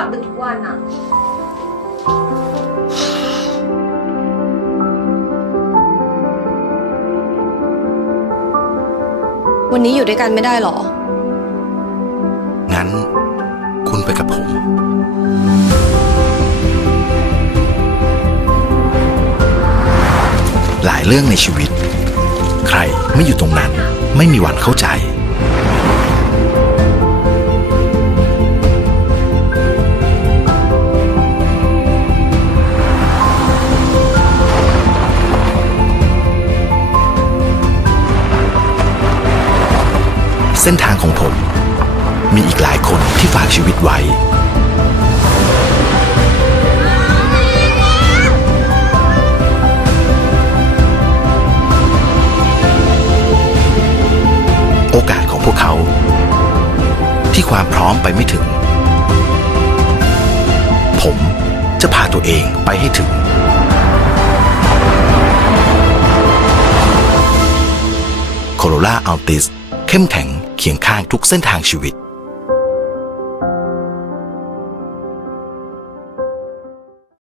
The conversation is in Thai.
ับดึกทุกวันอะวันนี้อยู่ด้วยกันไม่ได้หรอ งั้นคุณไปกับผม หลายเรื่องในชีวิต ใครไม่อยู่ตรงนั้นไม่มีวันเข้าเส้นทางของผมมีอีกหลายคนที่ฝากชีวิตไว้ โอกาสของพวกเขา ที่ความพร้อมไปไม่ถึง ผมจะพาตัวเองไปให้ถึงโคโรล่าอัลติสเข้มแข็งเคียงข้างทุกเส้นทางชีวิต